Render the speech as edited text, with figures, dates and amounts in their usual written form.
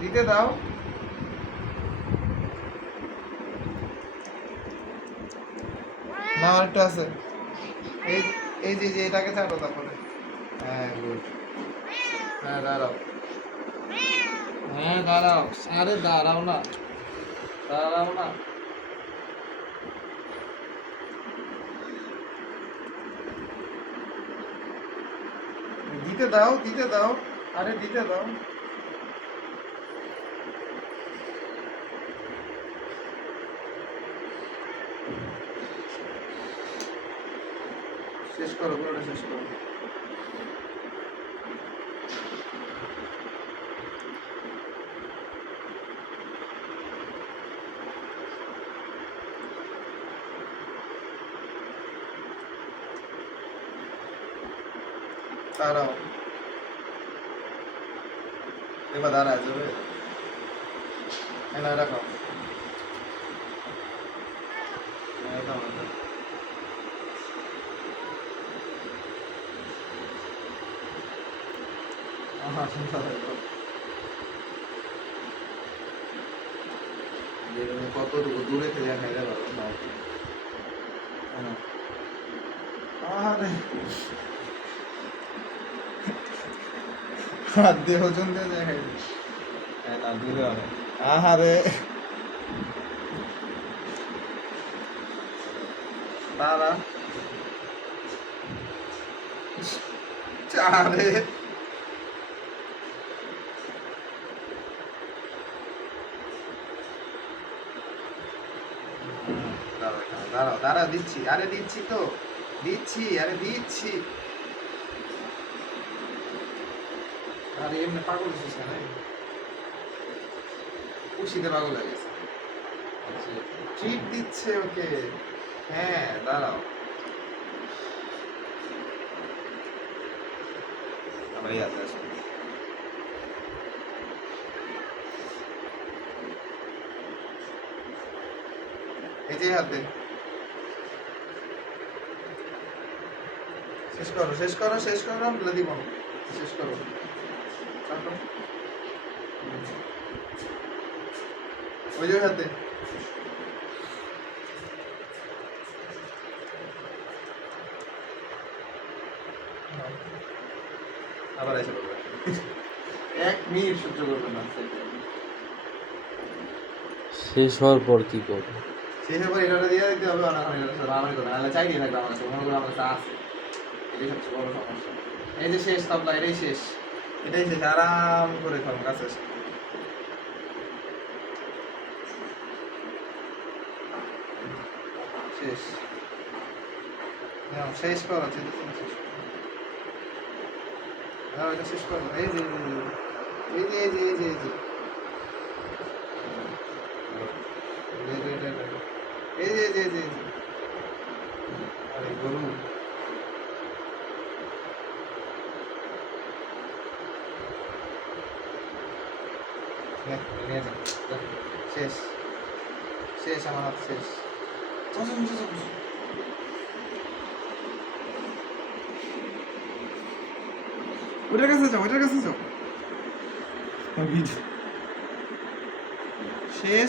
দিতে দাও। না আরেকটা আছে। এই এই যে এটাকে চাটো তারপরে। হ্যাঁ গুড। হ্যাঁ দাঁড়াও। হ্যাঁ দাঁড়াও। আরে দাঁড়াও না, দাঁড়াও না। দিতে দাও, দিতে দাও। আরে দিতে দাও। শেষ করো, পুরোটা শেষ করো। দাঁড়াও, এবার দাঁড়ায় যাবে। না রাখো। রাখো, রাখো। আহা, সুন্দর হলো। কতটুকু দূরে থেকে খাইতে পারো না। আরে হাত দিয়ে ওজন দিয়ে যায় খাইতে। না দূরে অনেক। আহারে দাঁড়া। আরে দাঁড়াও, দাঁড়াও, দাঁড়াও, দিচ্ছি। আরে দিচ্ছি তো, দিচ্ছি। আরে দিচ্ছি। আরে এমনি পাগল হয়েছিস না? খুশিতে পাগল হয়ে গেছে। ট্রিট দিচ্ছে ওকে। হ্যাঁ দাঁড়াও। আবার এই হাতে আসো। এই যে হাতে। শেষ করো, শেষ করো, শেষ করো। বলে দিব শেষ করো। কাটো। ওই যে হাতে। আবার এসে করবে। 1 মিনিট সহ্য করবে না। শেষ হওয়ার পর কি করবে? শেষ হবার এটা দিয়ে দিতে হবে। অনেক এটা আমার কথা নাহলে চাই দিয়ে থাকবে আমার কাছে। মনে করো আমার কাছে আছে। এটাই সবচেয়ে বড় সমস্যা। এই যে শেষ তবলা, এটাই শেষ। এটাই শেষ। আরাম করে খাও কাছে। শেষ। নাও শেষ করো। চিন্তা করে শেষ করো। নাও এটা শেষ করো। এই যে এই যে এই যে এই যে এই যে এই যে এই যে এই যে আরে গরু। নিয়ে যাও। শেষ। শেষ, আমার হাত শেষ। ওটার কাছে যাও, ওটার কাছে যাও। শেষ।